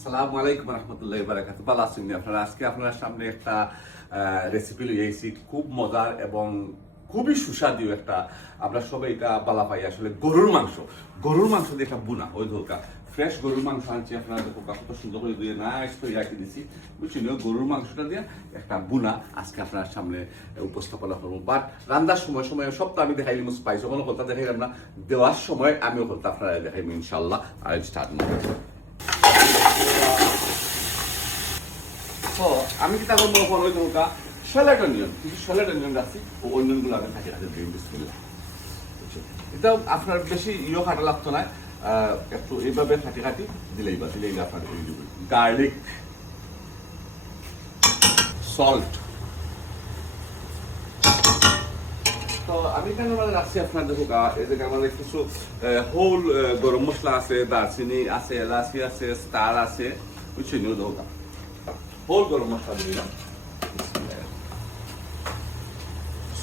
আসসালামু আলাইকুম রহমতুল্লাহি বারাকাতুহু। ভালো আছেন আপনারা? আজকে আপনার সামনে একটা রেসিপি লই আইছি, খুব মজার এবং খুবই সুস্বাদু একটা। আমরা সবাই এটা বালা পাই আসলে গরুর মাংস দিয়ে একটা বুনা ওই ধোকা ফ্রেশ গরুর মাংস আনছি। আপনারা দেখো কত সুন্দর করে দিয়ে নাইস করে রাখি দিছি, বুঝছেন? গরুর মাংসটা দিয়ে একটা বুনা আজকে আপনার সামনে উপস্থাপনা করবো। বাট রান্নার সময় সময় সব তো আমি দেখাইলাম, স্পাইস কোনো কথা দেখাইলাম না, দেওয়ার সময় আমিও কথা আপনারা দেখাইব ইনশাল্লাহ। আর স্টার্ট না আমি কি তারপর মনে ওই ধোকা স্যালাড অনিয়ন, কিছু স্যালাড অনিয়ন রাখছি, ও অনিয়নগুলো আমি থাকে রাখি দিই। বিসমিল্লাহ। এটা আপনার বেশি খাটা লাগতো না, একটু এইভাবে খাটি খাটি দিলেই আপনার গার্লিক, সল্ট। তো আমি এখানে মানে রাখছি আপনার দেখো এই জায়গায় আমাদের কিছু হোল গরম মশলা আছে, দারচিনি আছে, এলাচি আছে, স্টার আছে, বুঝছেন? ধোকা হোল গরম মশলা দিলাম,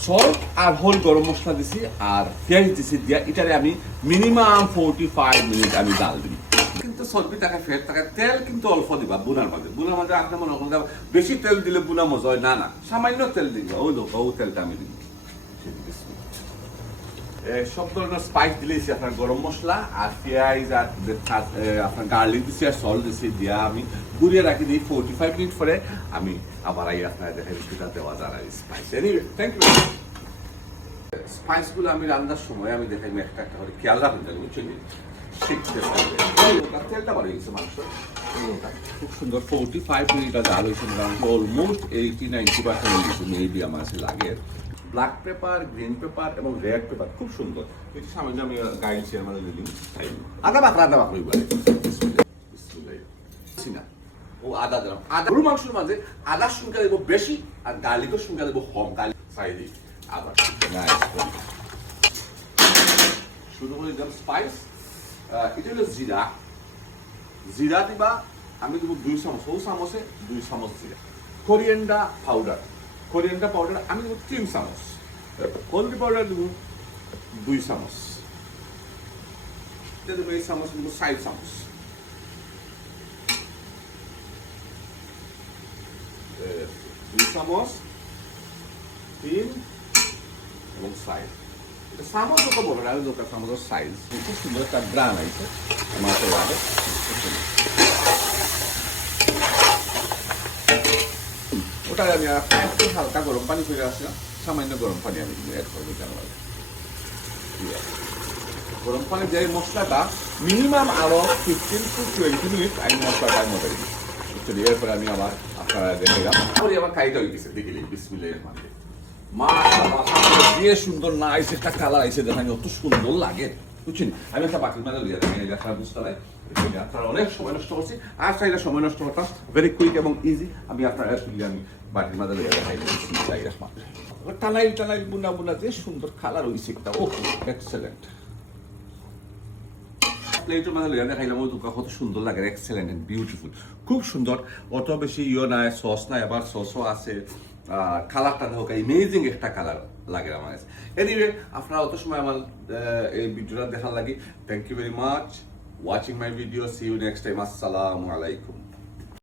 সল্ট আর হোল গরম মশলা দিছি আর পেঁয়াজ দিছি দিয়া এটারে আমি মিনিমাম 45 মিনিট আমি জাল দিই। কিন্তু সর্বি টাকা ফের টাকা তেল কিন্তু অল্প দিবা বুনার মাঝে আপনার মনে করেন বেশি তেল দিলে বুনা মজা হয় না, সামান্য তেল দিবা। ওই দেখো ও তেলটা আমি দিব। সব ধরনের স্পাইস দিলেছি, আপনার গরম মশলা আর পেঁয়াজ আর আপনার গার্লিক দিছি আর সল্ট দিছি দিয়া আমি গুড়িয়ে রাখি দিই। 45 মিনিট পরে আমি আবার আপনার দেখাই সেটা দেওয়া যায় স্পাইস। Anyway thank you. স্পাইসগুলো আমি রান্নার সময় আমি দেখাই একটা একটা করে খেয়াল রাখুন, বুঝছেন? শিখতে তেলটা বাড়ি গেছে মাংস খুব সুন্দর। 45 মিনিট জাল হয়েছে, অলমোস্ট 80-90% হয়ে গেছে মেবি আমার কাছে লাগে। ব্ল্যাক পেপার, গ্রিন পেপার এবং রেড পেপার খুব সুন্দর। এটি সামান্য আমি গাইছি আমাদের দিলাম। আদা বাকরা না ও আদা দিলাম। আদা গরুর মাংসের মাঝে আদার সংখ্যা দেবো বেশি আর গার্লিকের সংখ্যা দেবো কম। গার্লিক সাইডে আবার শুরু করে দিলাম স্পাইস। এটা হলো জিরা। জিরা দিবা আমি দেবো 2 চামচ, ও চামচে 2 চামচ জিরা। কোরিয়েন্ডার পাউডার আমি দেবো 3 চামচ। হলদি পাউডার দেবো 2 চামচ। দেবো এই চামচ দেবো 4 চামচ। 2 চামচ, 3 এবং 4। চামচ যত বড় আমি দরকার চামচের সাইজ। খুব সুন্দর একটা গ্রান আছে মাছের আগে। ওটা আমি একটু হালকা গরম পানি করে আসলাম, সামান্য গরম পানি আমি অ্যাড করবো। গরম পানি যে মশলাটা মিনিমাম আরো 15-20 মিনিট আমি মশলাটা মতো দিই। এরপরে আমি আবার আপনারা দেখলাম আমার কাইটা হয়ে গেছে দেখিলে বিসমিল্লাহির রহমানির রহিম। দিয়ে সুন্দর না আইসে একটা কালার আইসে দেখেন অত সুন্দর লাগে, বুঝছেন? আমি একটা বাকির মাঝে লিয়ে দেখেন আপনারা বুঝতে পারেন আপনারা অনেক সময় নষ্ট করছি। আর চাইলে সময় নষ্ট করতাম ভেরি কুইক এবং ইজি। আমি আপনারা আমি বাটির মাঝে লিয়ে দেখাই টানাইল বুনা যে সুন্দর কালার হয়েছে একটা। ও এক্সেলেন্ট। প্লেটের মাঝে লিয়ে দেখাইলাম ওই দোকান কত সুন্দর লাগে, এক্সেলেন্ট এন্ড বিউটিফুল, খুব সুন্দর। অত বেশি নাই, সস নাই, আবার সসও আছে। কালারটা দেখো ইমেজিং একটা কালার লাগে আমার কাছে। এনিওয়ে আপনারা অত সময় আমার এই ভিডিওটা দেখার লাগে। Thank you very much watching my video. See you next time. আসসালামু আলাইকুম।